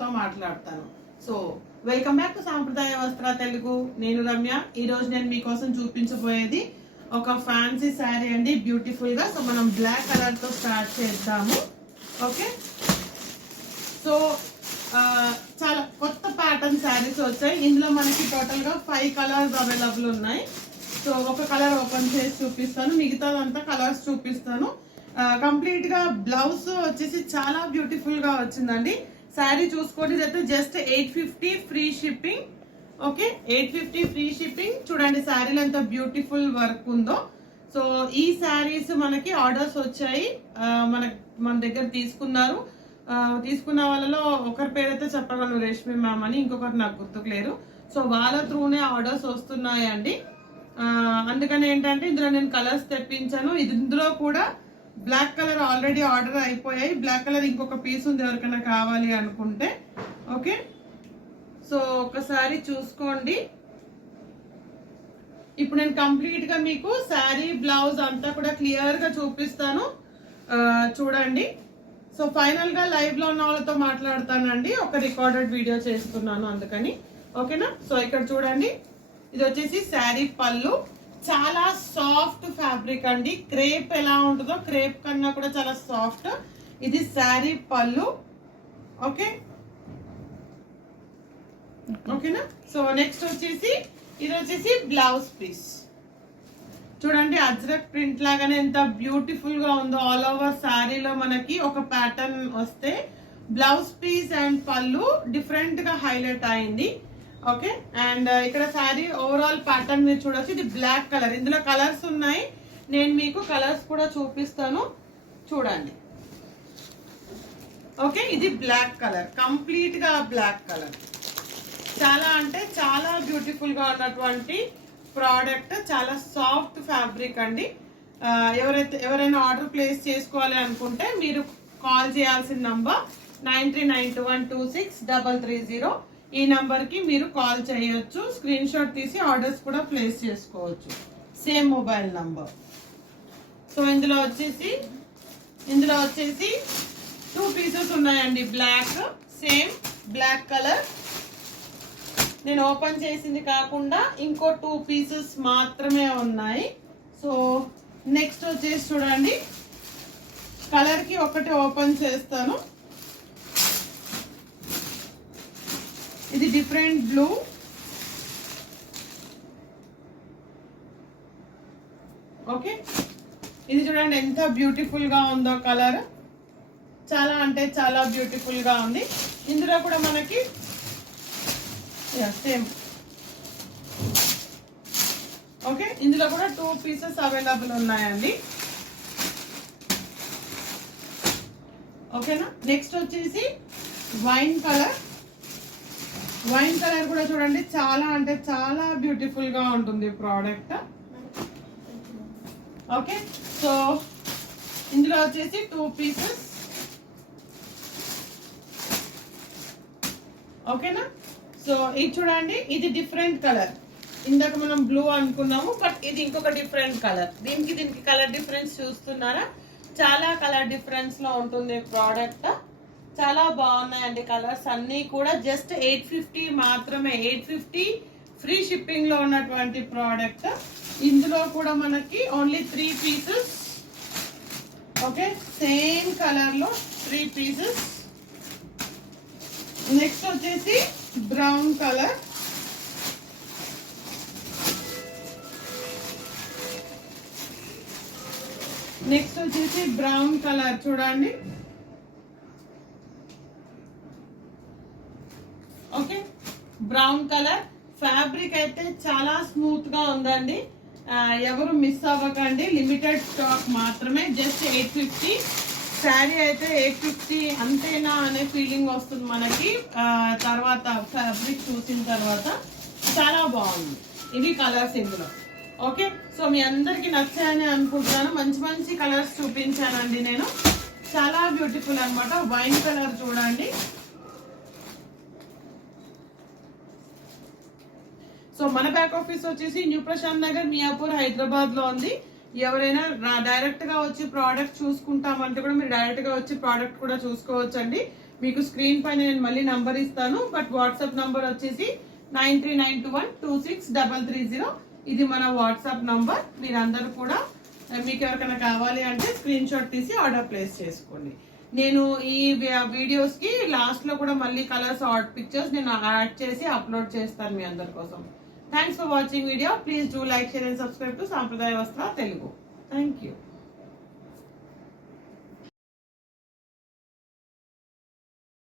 తో మాట్లాడతాను. So welcome back to సాంప్రదాయ వస్త్ర తెలుగు. నేను రమ్య. ఈ రోజు నేను మీకోసం చూపించబోయేది ఒక ఫ్యాన్సీ శారీ అండి, బ్యూటిఫుల్ గా. సో మనం బ్లాక్ కలర్ తో స్టార్ట్ చేద్దాము. ఓకే, సో చాలా కొత్త ప్యాటర్న్ శారీస్ వచ్చాయి. ఇందులో మనకి టోటల్ గా 5 కలర్స్ అవైలబుల్ ఉన్నాయి. సో ఒక కలర్ ఓపెన్ చేసి చూపిస్తాను, మిగతాదంతా కలర్స్ చూపిస్తాను. కంప్లీట్ గా బ్లౌజ్ వచ్చేసి చాలా బ్యూటిఫుల్ గా వచ్చిందండి. శారీ చూసుకోండి, ఇదైతే just 850 free shipping. Okay, 850 free shipping. చూడండి శారీలో ఎంత బ్యూటిఫుల్ వర్క్ ఉందో. సో ఈ శారీస్ మనకి ఆర్డర్స్ వచ్చాయి, మన దగ్గర తీసుకున్నారు. తీసుకున్న వాళ్ళలో ఒకరి పేరైతే చెప్పగలను, రేష్మి మ్యామ్ అని, ఇంకొకరు నాకు గుర్తుకులేరు. సో వాళ్ళ త్రూనే ఆర్డర్స్ వస్తున్నాయండి. అందుకని ఏంటంటే ఇందులో నేను కలర్స్ తెప్పించాను. ఇందులో కూడా బ్లాక్ కలర్ ఆల్రెడీ ఆర్డర్ అయిపోయాయి. బ్లాక్ కలర్ ఇంకొక పీస్ ఉంది ఎవరికైనా కావాలి అనుకుంటే. ఓకే, సో ఒకసారి చూసుకోండి. ఇప్పుడు నేను కంప్లీట్ గా మీకు శారీ బ్లౌజ్ అంతా కూడా క్లియర్ గా చూపిస్తాను, చూడండి. సో ఫైనల్ గా లైవ్ లో ఉన్న వాళ్ళతో మాట్లాడతానండి, ఒక రికార్డెడ్ వీడియో చేస్తున్నాను అందుకని. ఓకేనా, సో ఇక్కడ చూడండి, ఇది వచ్చేసి శారీ పళ్ళు. చాలా సాఫ్ట్ ఫ్యాబ్రిక్ అండి. క్రేప్ ఎలా ఉంటుందో క్రేప్ కన్నా కూడా చాలా సాఫ్ట్. ఇది శారీ పళ్ళు. ఓకే, ఓకేనా. సో నెక్స్ట్ వచ్చేసి ఇది వచ్చేసి బ్లౌజ్ పీస్. చూడండి అజ్రక్ ప్రింట్ లాగానే ఎంత బ్యూటిఫుల్ గా ఉందో. ఆల్ ఓవర్ శారీలో మనకి ఒక ప్యాటర్న్ వస్తే బ్లౌజ్ పీస్ అండ్ పళ్ళు డిఫరెంట్ గా హైలైట్ అయింది. ఓకే, అండ్ ఇక్కడ శారీ ఓవరాల్ ప్యాటర్న్ మీరు చూడొచ్చు. ఇది బ్లాక్ కలర్. ఇందులో కలర్స్ ఉన్నాయి, నేను మీకు కలర్స్ కూడా చూపిస్తాను, చూడండి. ఓకే, ఇది బ్లాక్ కలర్, కంప్లీట్ గా బ్లాక్ కలర్. చాలా అంటే చాలా బ్యూటిఫుల్ గా ఉన్నటువంటి ప్రోడక్ట్. చాలా సాఫ్ట్ ఫ్యాబ్రిక్ అండి. ఎవరైనా ఆర్డర్ ప్లేస్ చేసుకోవాలి అనుకుంటే మీరు కాల్ చేయాల్సిన నంబర్ 9392126330. ఈ నంబర్ కి మీరు కాల్ చేయొచ్చు. స్క్రీన్ షాట్ తీసి ఆర్డర్స్ కూడా ప్లేస్ చేసుకోవచ్చు, సేమ్ మొబైల్ నంబర్. సో ఇందులో వచ్చేసి 2 పీసెస్ ఉన్నాయండి. Black, same black colour. నేను ఓపెన్ చేసింది కాకుండా ఇంకో 2 పీసెస్ మాత్రమే ఉన్నాయి. సో నెక్స్ట్ వచ్చేసి చూడండి, కలర్ కి ఒకటి ఓపెన్ చేస్తాను. ఇది డిఫరెంట్ బ్లూ. ఓకే, ఇది చూడండి ఎంత బ్యూటిఫుల్ గా ఉందో కలర్. చాలా అంటే చాలా బ్యూటిఫుల్ గా ఉంది. ఇందులో కూడా మనకి సేమ్. ఓకే, ఇందులో కూడా 2 పీసెస్ అవైలబుల్ ఉన్నాయండి. ఓకేనా. నెక్స్ట్ వచ్చేసి వైన్ కలర్. వైన్ కలర్ కూడా చూడండి చాలా అంటే చాలా బ్యూటిఫుల్ గా ఉంటుంది ప్రోడక్ట్. ఓకే, సో ఇందులో వచ్చేసి 2 పీసెస్. ఓకేనా. సో ఇది చూడండి, ఇది డిఫరెంట్ కలర్. ఇందాక మనం బ్లూ అనుకున్నాము, బట్ ఇది ఇంకొక డిఫరెంట్ కలర్. దీనికి కలర్ డిఫరెన్స్ చూస్తున్నారా? చాలా కలర్ డిఫరెన్స్ లో ఉంటుంది ప్రోడక్ట్. చాలా బాగున్నాయండి కలర్స్ అన్ని కూడా. జస్ట్ 850 మాత్రమే, 850 ఫ్రీ షిప్పింగ్ లో ఉన్నటువంటి ప్రోడక్ట్. ఇందులో కూడా మనకి only 3 pieces. Okay, same colour లో 3 పీసెస్. నెక్స్ట్ వచ్చేసి బ్రౌన్ కలర్. నెక్స్ట్ వచ్చేసి బ్రౌన్ కలర్ చూడండి. Okay, brown colour. ఫ్యాబ్రిక్ అయితే చాలా స్మూత్ గా ఉందండి. ఎవరు మిస్ అవ్వకండి, లిమిటెడ్ స్టాక్ మాత్రమే. జస్ట్ 850. శారీ అయితే 850 అంతేనా అనే ఫీలింగ్ వస్తుంది మనకి తర్వాత ఫ్యాబ్రిక్ చూసిన తర్వాత. చాలా బాగుంది. ఇవి కలర్స్ ఇందులో. ఓకే, సో మీ అందరికి నచ్చాయని అనుకుంటున్నాను. మంచి మంచి కలర్స్ చూపించానండి నేను. చాలా బ్యూటిఫుల్ అనమాట. వైన్ కలర్ చూడండి. సో మన బ్యాక్ ఆఫీస్ వచ్చేసి న్యూ ప్రశాంత్ నగర్, మియాపూర్, హైదరాబాద్ లో ఉంది. ఎవరైనా డైరెక్ట్ గా వచ్చి ప్రోడక్ట్ చూసుకుంటామంటే కూడా మీరు డైరెక్ట్ గా వచ్చి ప్రోడక్ట్ కూడా చూసుకోవచ్చు అండి. మీకు స్క్రీన్ పైన నేను మళ్ళీ నంబర్ ఇస్తాను, బట్ వాట్సాప్ నంబర్ వచ్చేసి 9392126330. ఇది మన వాట్సాప్ నంబర్. మీరందరూ కూడా మీకు ఎవరికైనా కావాలి అంటే స్క్రీన్ షాట్ తీసి ఆర్డర్ ప్లేస్ చేసుకోండి. నేను ఈ వీడియోస్ కి లాస్ట్ లో కూడా మళ్ళీ కలర్స్ ఆర్ట్ పిక్చర్స్ నేను యాడ్ చేసి అప్లోడ్ చేస్తాను మీ అందరి కోసం. Thanks for watching video. Please do like, share and subscribe to సాంప్రదాయ వస్త్ర తెలుగు. Thank you.